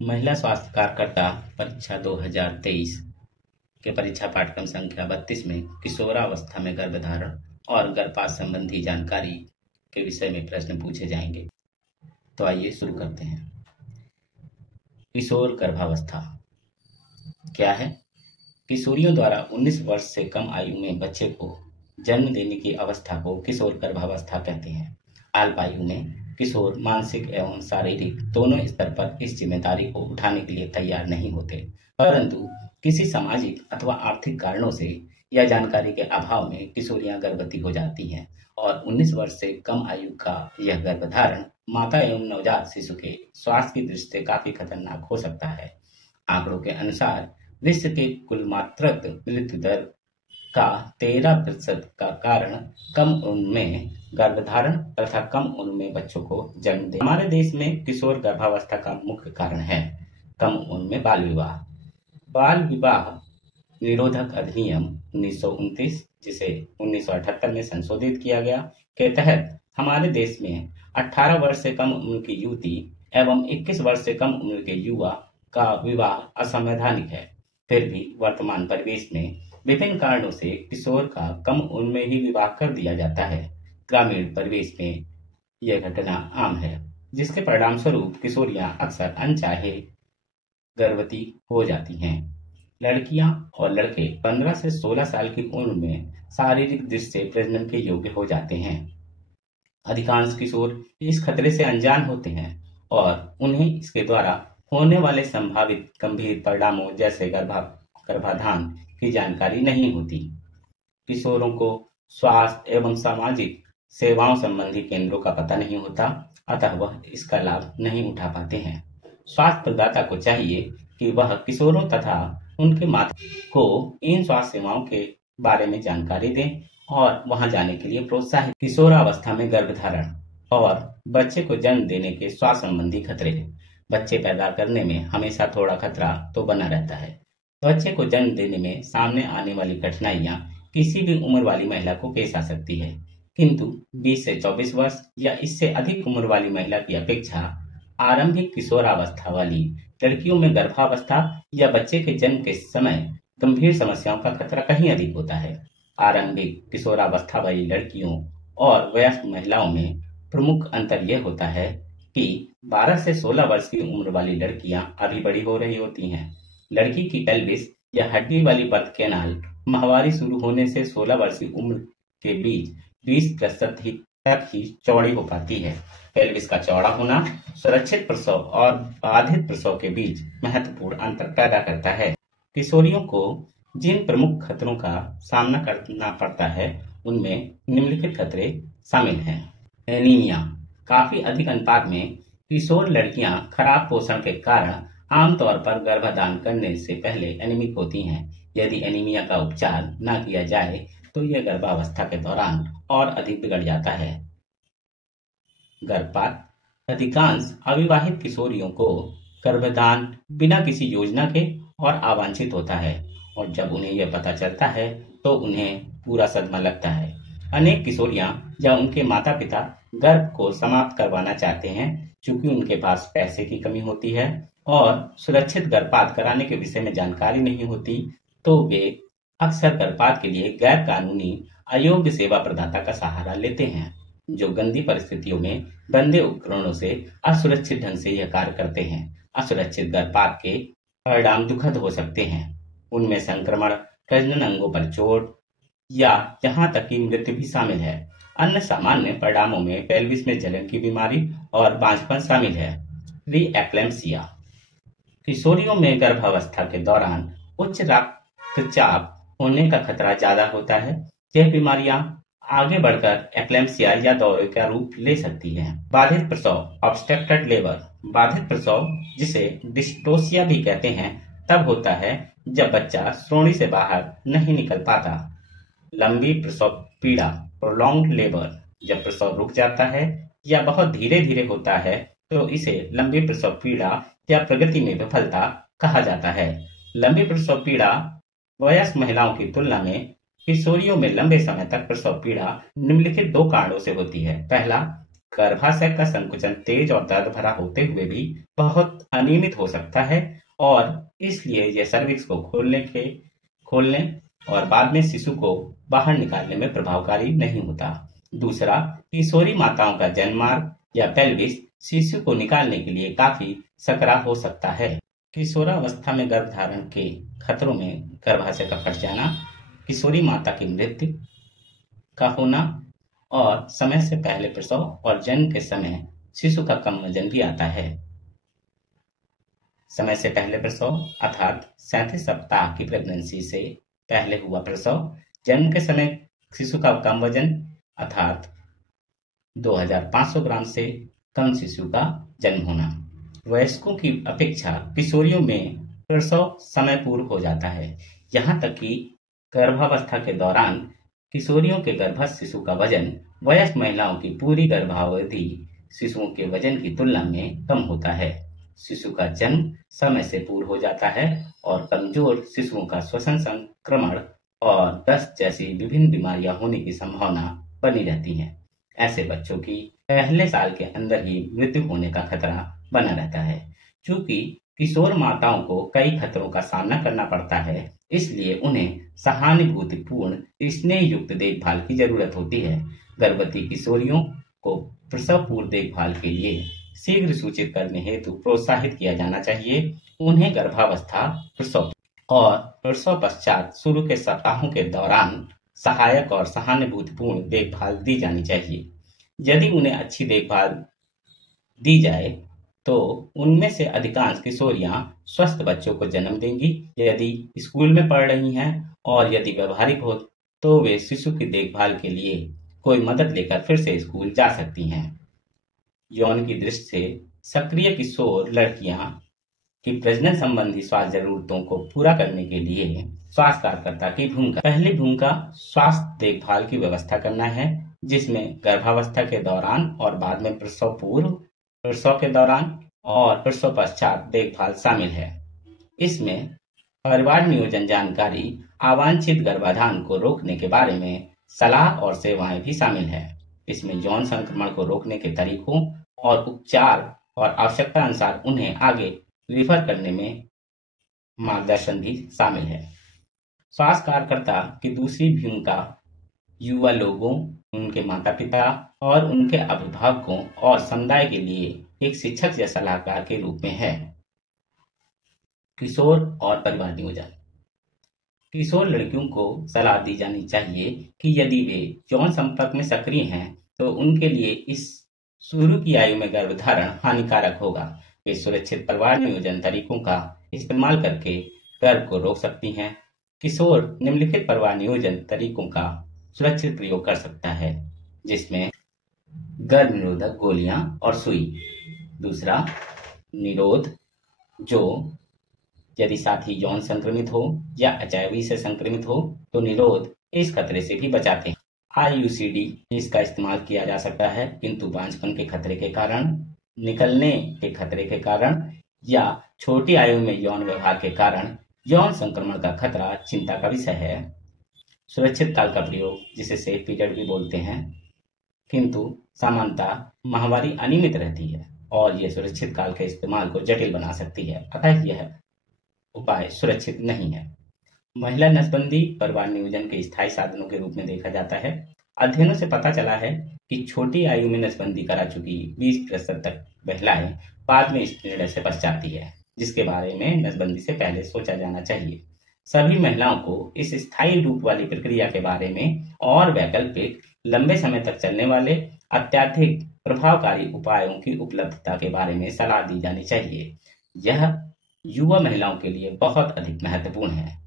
महिला स्वास्थ्य कार्यकर्ता परीक्षा 2023 के परीक्षा पाठक्रम संख्या 32 में किशोरावस्था में गर्भधारण और गर्भपात संबंधी जानकारी के विषय में प्रश्न पूछे जाएंगे। तो आइए शुरू करते हैं। किशोर गर्भावस्था क्या है? किशोरियों द्वारा 19 वर्ष से कम आयु में बच्चे को जन्म देने की अवस्था को किशोर गर्भावस्था कहते हैं। अल्प आयु में किशोर मानसिक एवं शारीरिक दोनों स्तर पर इस जिम्मेदारी को उठाने के लिए तैयार नहीं होते, परंतु किसी सामाजिक अथवा आर्थिक कारणों से या जानकारी के अभाव में किशोरियां गर्भवती हो जाती हैं और 19 वर्ष से कम आयु का यह गर्भधारण माता एवं नवजात शिशु के स्वास्थ्य की दृष्टि से काफी खतरनाक हो सकता है। आंकड़ों के अनुसार विश्व के कुल मातृत्व मृत्यु दर का 13% का कारण कम उम्र में गर्भधारण तथा कम उम्र में बच्चों को जन्म देना। हमारे देश में किशोर गर्भावस्था का मुख्य कारण है कम उम्र में बाल विवाह। बाल विवाह निरोधक अधिनियम 1929, जिसे 1978 में संशोधित किया गया, के तहत हमारे देश में 18 वर्ष से कम उम्र की युवती एवं 21 वर्ष से कम उम्र के युवा का विवाह असंवैधानिक है। फिर भी वर्तमान परिवेश में विभिन्न कारणों से किशोर का कम उम्र में ही विवाह कर दिया जाता है। ग्रामीण परिवेश में यह घटना आम है, जिसके परिणाम स्वरूप किशोरियां अक्सर अनचाहे गर्भवती हो जाती हैं। लड़कियां और लड़के 15 से 16 साल की उम्र में शारीरिक दृष्टि से प्रजनन के योग्य हो जाते हैं। अधिकांश किशोर इस खतरे से अनजान होते हैं और उन्हें इसके द्वारा होने वाले संभावित गंभीर परिणामों जैसे गर्भाधान की जानकारी नहीं होती। किशोरों को स्वास्थ्य एवं सामाजिक सेवाओं संबंधी केंद्रों का पता नहीं होता, अतः वह इसका लाभ नहीं उठा पाते हैं। स्वास्थ्य प्रदाता को चाहिए कि वह किशोरों तथा उनके माता को इन स्वास्थ्य सेवाओं के बारे में जानकारी दें और वहां जाने के लिए प्रोत्साहित। किशोरावस्था में गर्भधारण और बच्चे को जन्म देने के स्वास्थ्य संबंधी खतरे। बच्चे पैदा करने में हमेशा थोड़ा खतरा तो बना रहता है। बच्चे को जन्म देने में सामने आने वाली कठिनाइयां किसी भी उम्र वाली महिला को पेश आ सकती है, किंतु 20 से 24 वर्ष या इससे अधिक उम्र वाली महिला की अपेक्षा आरंभिक किशोरावस्था वाली लड़कियों में गर्भावस्था या बच्चे के जन्म के समय गंभीर समस्याओं का खतरा कहीं अधिक होता है। आरंभिक किशोरावस्था वाली लड़कियों और वयस्क महिलाओं में प्रमुख अंतर यह होता है कि 12 से 16 वर्ष की उम्र वाली लड़कियां अभी बड़ी हो रही होती हैं। लड़की की पेल्विस या हड्डी वाली बर्थ कैनाल माहवारी शुरू होने से 16 वर्ष की उम्र के बीच 20% तक ही चौड़ी हो पाती है। पेल्विस का चौड़ा होना सुरक्षित प्रसव और बाधित प्रसव के बीच महत्वपूर्ण अंतर पैदा करता है। किशोरियों को जिन प्रमुख खतरों का सामना करना पड़ता है उनमें निम्नलिखित खतरे शामिल हैं। एनीमिया। काफी अधिक अनुपात में किशोर लड़कियां खराब पोषण के कारण आमतौर पर गर्भधान करने से पहले एनीमिक होती हैं। यदि एनीमिया का उपचार न किया जाए तो यह गर्भावस्था के दौरान और अधिक बिगड़ जाता है। गर्भपात। अधिकांश अविवाहित किशोरियों को गर्भधान बिना किसी योजना के और अवांछित होता है और जब उन्हें यह पता चलता है तो उन्हें पूरा सदमा लगता है। अनेक किशोरियां या उनके माता पिता गर्भ को समाप्त करवाना चाहते हैं, चूंकि उनके पास पैसे की कमी होती है और सुरक्षित गर्भपात कराने के विषय में जानकारी नहीं होती, तो वे अक्सर गर्भपात के लिए गैर कानूनी अयोग्य सेवा प्रदाता का सहारा लेते हैं, जो गंदी परिस्थितियों में गंदे उपकरणों से असुरक्षित ढंग से यह कार्य करते हैं। असुरक्षित गर्भपात के परिणाम दुखद हो सकते हैं। उनमें संक्रमण, प्रजनन अंगों पर चोट या यहाँ तक कि मृत्यु भी शामिल है। अन्य सामान्य परिणामों में पेल्विस में जलन की बीमारी और बांझपन शामिल है। प्री-एक्लेम्पसिया। किशोरियों में गर्भावस्था के दौरान उच्च रक्तचाप होने का खतरा ज्यादा होता है। यह बीमारियां आगे बढ़कर एक्लेम्पसिया या दौरे का रूप ले सकती हैं। बाधित प्रसव, ऑब्स्ट्रक्टेड लेबर। बाधित प्रसव, जिसे डिस्टोसिया भी कहते हैं, तब होता है जब बच्चा श्रोणि से बाहर नहीं निकल पाता। लंबी प्रसव पीड़ा, प्रोलॉन्ग्ड लेबर। जब प्रसव रुक जाता है या बहुत धीरे धीरे होता है तो इसे लंबी प्रसव पीड़ा या प्रगति में विफलता कहा जाता है। लंबी प्रसव पीड़ा वयस्क महिलाओं की तुलना में किशोरियों में लंबे समय तक प्रसव पीड़ा निम्नलिखित 2 कारणों से होती है। पहला, गर्भाशय का संकुचन तेज और दर्द भरा होते हुए भी बहुत अनियमित हो सकता है और इसलिए यह सर्विक्स को खोलने और बाद में शिशु को बाहर निकालने में प्रभावकारी नहीं होता। दूसरा, किशोरी माताओं का जन्म मार्ग या पेल्विस शिशु को निकालने के लिए काफी सकरा हो सकता है। किशोरावस्था में गर्भधारण के खतरों में गर्भाशय का फट जाना, किशोरी माता की मृत्यु का होना और समय से पहले प्रसव और जन्म के समय शिशु का कम वजन भी आता है। समय से पहले प्रसव अर्थात 37 सप्ताह की प्रेगनेंसी से पहले हुआ प्रसव, जन्म के समय शिशु का कम वजन अर्थात 2500 ग्राम से कम शिशु का जन्म होना। वयस्कों की अपेक्षा किशोरियों में प्रसव समय पूर्व हो जाता है। यहाँ तक कि गर्भावस्था के दौरान किशोरियों के गर्भस्थ शिशु का वजन वयस्क महिलाओं की पूरी गर्भावधि शिशुओं के वजन की तुलना में कम होता है। शिशु का जन्म समय से पूर्व हो जाता है और कमजोर शिशुओं का श्वसन संक्रमण और दस्त जैसी विभिन्न बीमारियां होने की संभावना बनी रहती है। ऐसे बच्चों की पहले साल के अंदर ही मृत्यु होने का खतरा बना रहता है। चूंकि किशोर माताओं को कई खतरों का सामना करना पड़ता है, इसलिए उन्हें सहानुभूतिपूर्ण स्नेह युक्त देखभाल की जरूरत होती है। गर्भवती किशोरियों को प्रसव पूर्व देखभाल के लिए शीघ्र सूचित करने हेतु प्रोत्साहित किया जाना चाहिए। उन्हें गर्भावस्था, प्रसव और प्रसव पश्चात शुरू के सप्ताहों के दौरान सहायक और सहानुभूतिपूर्ण देखभाल दी जानी चाहिए। यदि उन्हें अच्छी देखभाल दी जाए तो उनमें से अधिकांश किशोरियां स्वस्थ बच्चों को जन्म देंगी। यदि स्कूल में पढ़ रही हैं और यदि व्यवहारिक हो तो वे शिशु की देखभाल के लिए कोई मदद लेकर फिर से स्कूल जा सकती हैं। यौन की दृष्टि से सक्रिय किशोर लड़कियां की प्रजनन संबंधी स्वास्थ्य जरूरतों को पूरा करने के लिए स्वास्थ्य कार्यकर्ता की भूमिका। पहली भूमिका स्वास्थ्य देखभाल की व्यवस्था करना है, जिसमें गर्भावस्था के दौरान और बाद में प्रसव पूर्व, प्रसव के दौरान और प्रसव पश्चात देखभाल शामिल है। इसमें परिवार नियोजन जानकारी, अवांछित गर्भाधान को रोकने के बारे में सलाह और सेवाएं भी शामिल है। इसमें यौन संक्रमण को रोकने के तरीकों और उपचार और आवश्यकता अनुसार उन्हें आगे रिफर करने में मार्गदर्शन भी शामिल है। स्वास्थ्य कार्यकर्ता की दूसरी भूमिका युवा लोगों, उनके माता पिता और उनके अभिभावकों और समुदाय के लिए एक शिक्षक या सलाहकार के रूप में है। किशोर और परिवार नियोजन। किशोर लड़कियों को सलाह दी जानी चाहिए कि यदि वे यौन संपर्क में सक्रिय हैं तो उनके लिए इस शुरू की आयु में गर्भधारण हानिकारक होगा। वे सुरक्षित परिवार नियोजन तरीकों का इस्तेमाल करके गर्भ को रोक सकती हैं। किशोर निम्नलिखित परिवार नियोजन तरीकों का सुरक्षित प्रयोग कर सकता है, जिसमें गर्भ निरोधक गोलियां और सुई। दूसरा, निरोध, जो यदि साथी यौन संक्रमित हो या एचआईवी से संक्रमित हो तो निरोध इस खतरे से भी बचाते हैं। आईयूसीडी इसका इस्तेमाल किया जा सकता है, किंतु बांझपन के खतरे के कारण, निकलने के खतरे के कारण या छोटी आयु में यौन व्यवहार के कारण यौन संक्रमण का खतरा चिंता का विषय है। सुरक्षित काल का प्रयोग, जिसे सेफ पीरियड भी बोलते हैं, किंतु सामान्यतः माहवारी अनियमित रहती है और यह सुरक्षित काल के इस्तेमाल को जटिल बना सकती है, अतः यह उपाय सुरक्षित नहीं है। महिला नसबंदी परिवार नियोजन के स्थायी साधनों के रूप में देखा जाता है। अध्ययनों से पता चला है कि छोटी आयु में नसबंदी करा चुकी 20% तक महिलाएं बाद में इस निर्णय से पछताती है, जिसके बारे में नसबंदी से पहले सोचा जाना चाहिए। सभी महिलाओं को इस स्थायी रूप वाली प्रक्रिया के बारे में और वैकल्पिक लंबे समय तक चलने वाले अत्यधिक प्रभावकारी उपायों की उपलब्धता के बारे में सलाह दी जानी चाहिए। यह युवा महिलाओं के लिए बहुत अधिक महत्वपूर्ण है।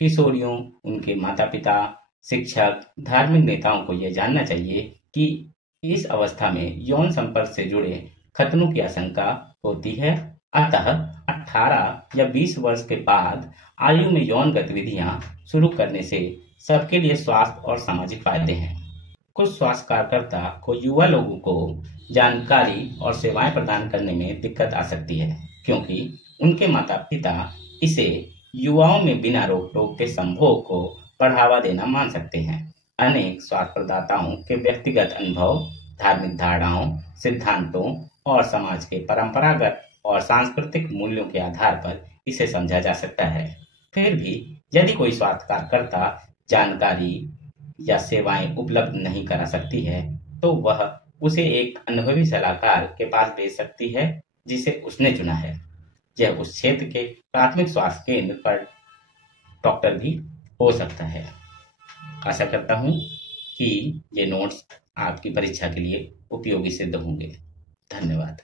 किशोरियों, उनके माता पिता, शिक्षक, धार्मिक नेताओं को यह जानना चाहिए कि इस अवस्था में यौन संपर्क से जुड़े खतरों की आशंका होती है, अतः 18 या 20 वर्ष के बाद आयु में यौन गतिविधियां शुरू करने से सबके लिए स्वास्थ्य और सामाजिक फायदे हैं। कुछ स्वास्थ्य कार्यकर्ता को युवा लोगों को जानकारी और सेवाएं प्रदान करने में दिक्कत आ सकती है, क्योंकि उनके माता पिता इसे युवाओं में बिना रोक टोक के संभोग को बढ़ावा देना मान सकते हैं। अनेक स्वास्थ्य प्रदाताओं के व्यक्तिगत अनुभव धार्मिक धारणाओं, सिद्धांतों और समाज के परंपरागत और सांस्कृतिक मूल्यों के आधार पर इसे समझा जा सकता है। फिर भी यदि कोई स्वास्थ्य कार्यकर्ता जानकारी या सेवाएं उपलब्ध नहीं करा सकती है, तो वह उसे एक अनुभवी सलाहकार के पास भेज सकती है जिसे उसने चुना है। यह उस क्षेत्र के प्राथमिक स्वास्थ्य केंद्र पर डॉक्टर भी हो सकता है। आशा करता हूँ कि ये नोट्स आपकी परीक्षा के लिए उपयोगी सिद्ध होंगे। धन्यवाद।